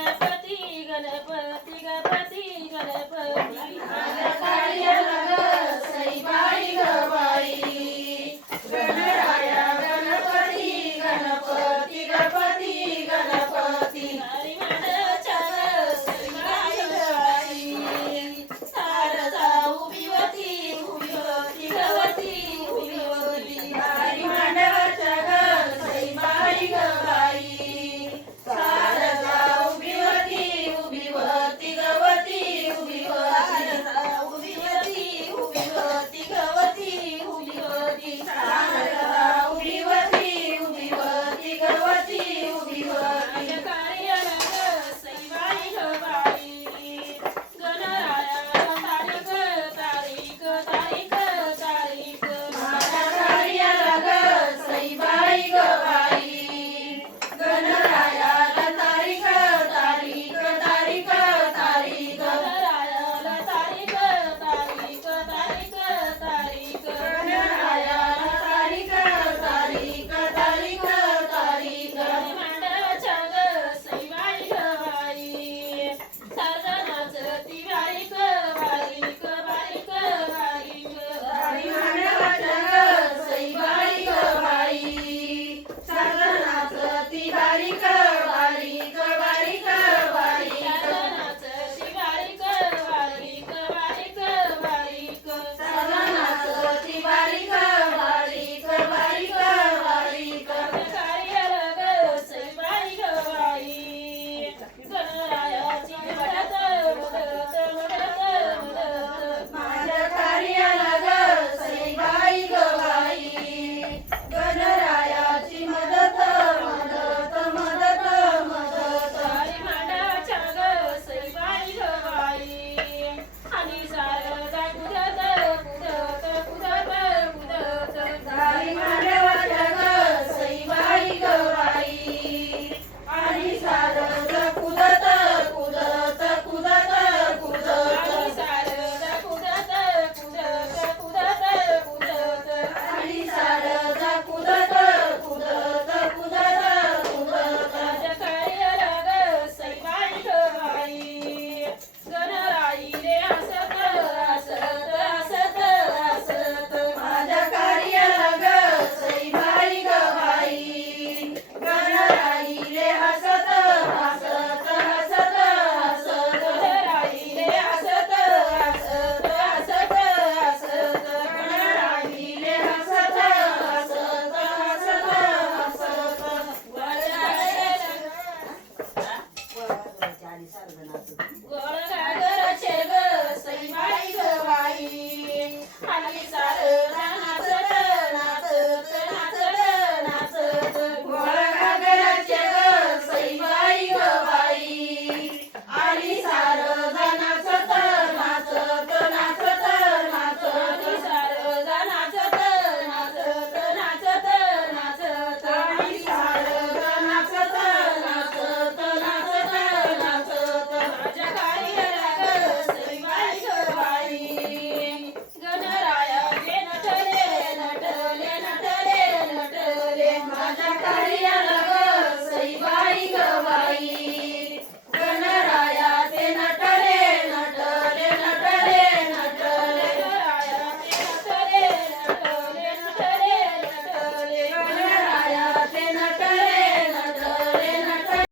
गणपती गणपती गणपती गणपती माझ्या कार्याला ग सईबाई ग बाई गणराया गणपती गणपती गणपती गणपती हरी मांडवच्या ग सईबाई ग बाई सारदा उभी होती गवती उभी होती हरी मांडवाच्या ग सईबाई ग बाई सारदा उभी होती गवती उभी होती सारदा उभी होती गवती उभी होती सारदा उभी होती गवती उभी होती माझ्या कार्याला ग सईबाई ग बाई गणराया तारीख तारीख तारीख माझ्या कार्याला ग सईबाई ग बाई गणरायाला तारीख तारीख तारीख तारीख गणरायाला तारीख तारीख तारीख तारीख गणरायाला तारीख तारीख तारीख तारीख हरी मांडवाच्या ग सईबाई ग बाई सारदानाचती बारीक बारीक बारीक बारीक हरी मांडवाच्या ग सईबाई ग बाई साधनाचती बारीक बारीक बारीक बारीक सारदानाचती बारीक बारीक बारीक बारीक साधनाचती बारीक बारीक बारीक बारीक कार्याला ग सईबाई ग बाई गणरायाची मदत मदत मदत मदत माझ्या कार्याला ग सईबाई ग बाई गणरायाची मदत मदत मदत मदत हरी मांडवाच्या ग सईबाई ग बाई आणि सारदा कुदत कुदत कुदत कुदत हरी मांडवाच्या ग सईबाई ग बाई आणि सारद कुदत कुदत कुदत कुदत आणि सारदा कुदत कुदत कुदत कुदत आणि सारद कुदत कुदत कुदत कुदत माझ्या कार्याला ग सईबाई ग बाई गणराई रे हसत हसत हसत हसत माझ्या कार्याला ग सईबाई ग बाई गणराई रे हसत हसत हसत हसत गणराई रे हसत हसत हसत हसत गणराई रे हसत हसत हसत हसत गोळ